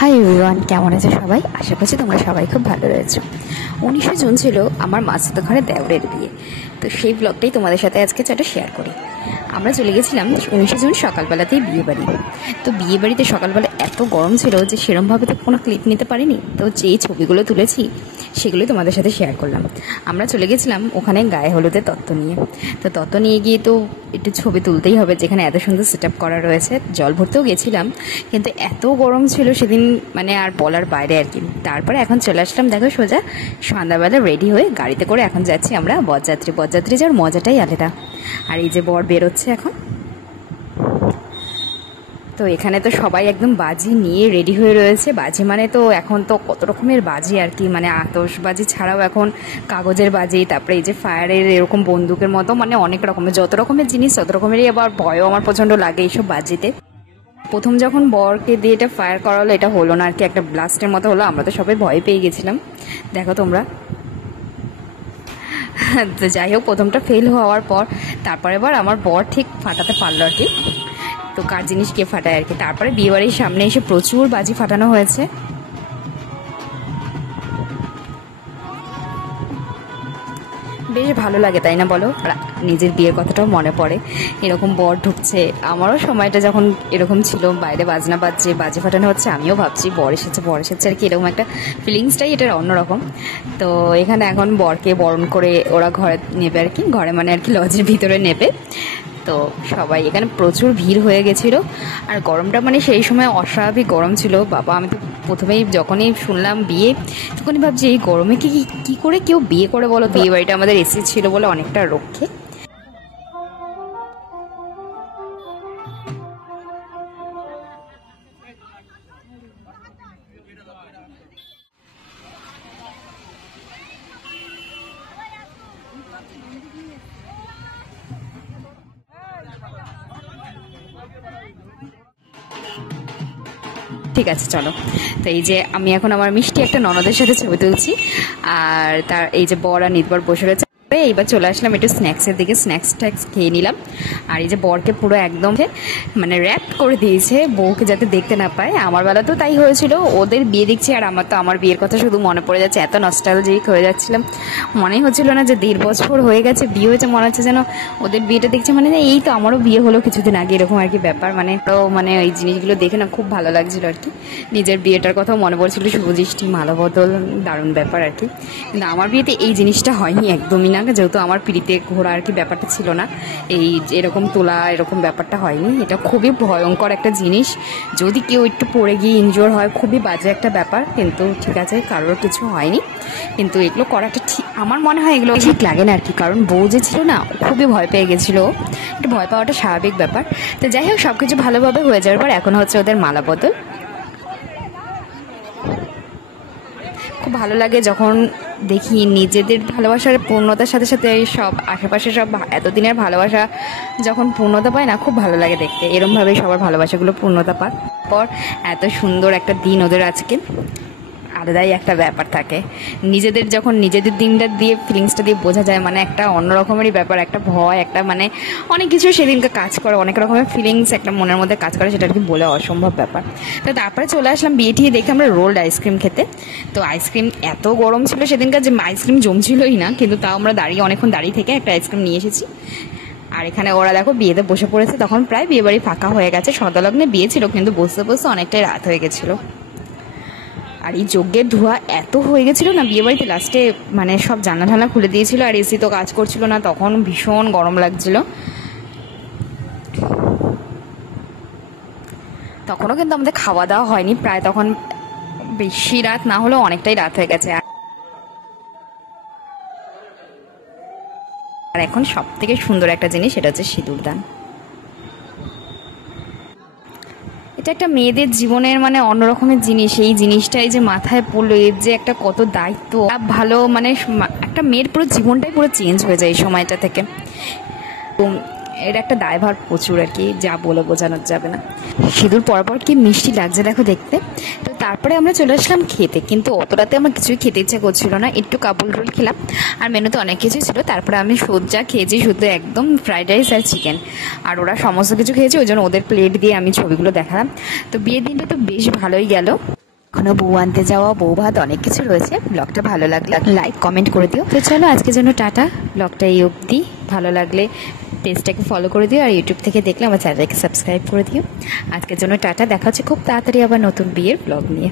Hi everyone, কেমন আছে সবাই? আশা করছি তোমরা সবাই খুব ভালো রয়েছো। 19শে জুন ছিল আমার মাসিতো ঘরে দেওরের বিয়ে। তো সেই ব্লগটাই তোমাদের সাথে আজকে চলো শেয়ার করি। আমরা চলে গেছিলাম 19শে জুন সকালবেলাতেই বিয়ে বাড়ি। তো বিয়ে বাড়িতে সকালবেলা এত গরম ছিল যে সেরমভাবে তো কোনো ক্লিপ নিতে পারিনি। তো যেই ছবিগুলো তুলেছি সেগুলোই তোমাদের সাথে শেয়ার করলাম। আমরা চলে গেছিলাম ওখানে গায়ে হলুদের তত্ত্ব নিয়ে। তো তত্ত্ব নিয়ে গিয়ে তো একটু ছবি তুলতেই হবে, যেখানে এত সুন্দর সেট আপ করা রয়েছে। জল ভরতেও গেছিলাম, কিন্তু এত গরম ছিল সেদিন, মানে আর বলার বাইরে আর কি। তারপরে এখন চলে আসলাম, দেখো সোজা সন্ধ্যাবেলা রেডি হয়ে গাড়িতে করে এখন যাচ্ছি আমরা বরযাত্রী যাওয়ার মজাটাই আলাদা। আর এই যে বর বেরোচ্ছে এখন। তো এখানে তো সবাই একদম বাজি নিয়ে রেডি হয়ে রয়েছে। বাজি মানে তো এখন তো কত রকমের বাজি আর কি, মানে আতশবাজি ছাড়াও এখন কাগজের বাজি, তারপরে এই যে ফায়ারের এরকম বন্দুকের মতো, মানে অনেক রকমের, যত রকমের জিনিস তত রকমেরই। আবার ভয়ও আমার প্রচণ্ড লাগে এইসব বাজিতে। প্রথম যখন বরকে দিয়ে এটা ফায়ার করা হলো, এটা হলো না আর কি, একটা ব্লাস্টের মতো হলো। আমরা তো সবাই ভয় পেয়ে গেছিলাম, দেখো তোমরা। তো যাই হোক, প্রথমটা ফেল হওয়ার পর তারপরে এবার আমার বর ঠিক ফাটাতে পারলো আর কি। তো কার জিনিস কে ফাটায় আর কি। তারপরে বিয়েবাড়ির সামনে এসে প্রচুর বাজি ফাটানো হয়েছে। বেশ ভালো লাগে, তাই না বলো? আর নিজের বিয়ের কথাটাও মনে পড়ে, এরকম বর ঢুকছে। আমারও সময়টা যখন এরকম ছিল, বাইরে বাজনা বাজছে, বাজি ফাটানো হচ্ছে, আমিও ভাবছি বর এসেছে আর কি, এরকম একটা ফিলিংসটাই এটার অন্যরকম। তো এখানে এখন বরকে বরণ করে ওরা ঘরে নেবে আর কি, ঘরে মানে আর কি লজের ভিতরে নেবে। তো সবাই এখানে প্রচুর ভিড় হয়ে গেছিলো। আর গরমটা মানে সেই সময় অস্বাভাবিক গরম ছিল বাবা। আমি তো প্রথমেই যখনই শুনলাম বিয়ে, তখনই ভাবছি এই গরমে কি করে কেউ বিয়ে করে বলো। বিয়ে বাড়িটা আমাদের এসি ছিল বলে অনেকটা রক্ষে। ঠিক আছে, চলো। তো এই যে আমি এখন আমার মিষ্টি একটা ননদের সাথে ছবি তুলছি, আর তার এই যে বর আর নির্ভর বসে রয়েছে। এইবার চলে আসলাম একটু স্ন্যাক্সের দিকে, স্ন্যাক্স ট্যাক্স খেয়ে নিলাম। আর এই যে বরকে পুরো একদম মানে র্যাপ করে দিয়েছে, বউকে যাতে দেখতে না পায়। আমার বেলা তো তাই হয়েছিল, ওদের বিয়ে দেখছি আর আমার তো আমার বিয়ের কথা শুধু মনে পড়ে যাচ্ছে, এত নস্টালজিক হয়ে যাচ্ছিলাম। মনেই হচ্ছিল না যে 1.5 বছর হয়ে গেছে বিয়ে হয়েছে, মনে হচ্ছে যেন ওদের বিয়েটা দেখছি মানে এই তো আমারও বিয়ে হলো কিছুদিন আগে, এরকম আর কি ব্যাপার। মানে তো মানে এই জিনিসগুলো দেখে না খুব ভালো লাগছিল আর কি। নিজের বিয়েটার কথাও মনে পড়ছিল, শুভদৃষ্টি মালা বদল, দারুণ ব্যাপার আর কি। কিন্তু আমার বিয়েতে এই জিনিসটা হয়নি একদমই না, যেহেতু আমার পিড়িতে ঘোরা আর কি ব্যাপারটা ছিল না, এই এরকম তোলা এরকম ব্যাপারটা হয়নি। এটা খুবই ভয়ঙ্কর একটা জিনিস, যদি কেউ একটু পড়ে গিয়ে ইনজোর হয় খুবই বাজে একটা ব্যাপার। কিন্তু ঠিক আছে, কারোর কিছু হয়নি, কিন্তু এগুলো করাটা ঠিক আমার মনে হয় এগুলো ঠিক লাগে না আর কি। কারণ বউ যে ছিল না, খুবই ভয় পেয়ে গেছিলো। একটু ভয় পাওয়াটা স্বাভাবিক ব্যাপার। তো যাই হোক, সব কিছু ভালোভাবে হয়ে যাওয়ার পর এখন হচ্ছে ওদের মালা বদল। খুব ভালো লাগে যখন দেখি নিজেদের ভালোবাসার পূর্ণতার সাথে সাথে সব আশেপাশে সব এতদিনের ভালোবাসা যখন পূর্ণতা পায় না, খুব ভালো লাগে দেখতে। এরমভাবে সবার ভালোবাসাগুলো পূর্ণতা পাক পর এত সুন্দর একটা দিন ওদের আজকে, আলাদাই একটা ব্যাপার থাকে। নিজেদের যখন নিজেদের দিনটা দিয়ে ফিলিংসটা দিয়ে বোঝা যায়, মানে একটা অন্য রকমেরই ব্যাপার, একটা ভয়, একটা মানে অনেক কিছু সেদিনকে কাজ করে, অনেক রকমের ফিলিংস একটা মনের মধ্যে কাজ করে, সেটা আর কি বলে অসম্ভব ব্যাপার। তো তারপরে চলে আসলাম বিয়ে টিয়ে দেখে আমরা রোল্ড আইসক্রিম খেতে। তো আইসক্রিম এত গরম ছিল সেদিনকার যে আইসক্রিম জমছিলই না, কিন্তু তাও আমরা অনেকক্ষণ দাঁড়িয়ে থেকে একটা আইসক্রিম নিয়ে এসেছি। আর এখানে ওরা দেখো বিয়েতে বসে পড়েছে, তখন প্রায় বিয়ে বাড়ি ফাঁকা হয়ে গেছে, সদলগ্নে বিয়ে ছিল, কিন্তু বসতে বসতে অনেকটাই রাত হয়ে গেছিলো। আর এই যজ্ঞের ধোঁয়া এত হয়ে গেছিলো না বিয়ে বাড়িতে, লাস্টে মানে সব জানলা খুলে দিয়েছিল, আর এসি তো কাজ করছিল না, তখন ভীষণ গরম লাগছিল। তখনও কিন্তু আমাদের খাওয়া দাওয়া হয়নি, প্রায় তখন বেশি রাত না হলেও অনেকটাই রাত হয়ে গেছে। আর এখন সব থেকে সুন্দর একটা জিনিস, সেটা হচ্ছে সিঁদুরদান। এটা একটা মেয়েদের জীবনের মানে অন্যরকমের জিনিস। এই জিনিসটাই যে মাথায় পড়লো, এর যে একটা কত দায়িত্ব, ভালো মানে একটা মেয়ের পুরো জীবনটাই পুরো চেঞ্জ হয়ে যায় এই সময়টা থেকে। এর একটা দায়ভার প্রচুর আর কি, যা বলে বোঝানো যাবে না। সিঁদুর পরপর কি মিষ্টি লাগছে দেখো দেখতে। তো তারপরে আমরা চলে আসলাম খেতে, কিন্তু অত রাতে আমার কিছুই খেতে ইচ্ছা করছিল না, একটু কাবুল রোল খেলাম, আর মেনুতে অনেক কিছুই ছিল। তারপরে আমি যা খেয়েছি শুধু একদম ফ্রাইড রাইস আর চিকেন, আর ওরা সমস্ত কিছু খেয়েছে, ওই জন্য ওদের প্লেট দিয়ে আমি ছবিগুলো দেখালাম। তো বিয়ের দিনটা তো বেশ ভালোই গেল। এখনো বউ আনতে যাওয়া, বউ ভাত, অনেক কিছু রয়েছে। ব্লগটা ভালো লাগলে লাইক কমেন্ট করে দিও। তো চলো আজকের জন্য টাটা, ব্লগটা এই অবধি। ভালো লাগলে পেজটাকে ফলো করে দিও, আর ইউটিউব থেকে দেখলে আমার চ্যানেলটাকে সাবস্ক্রাইব করে দিও। আজকের জন্য টাটা, দেখা হচ্ছে খুব তাড়াতাড়ি আবার নতুন বিয়ের ব্লগ নিয়ে।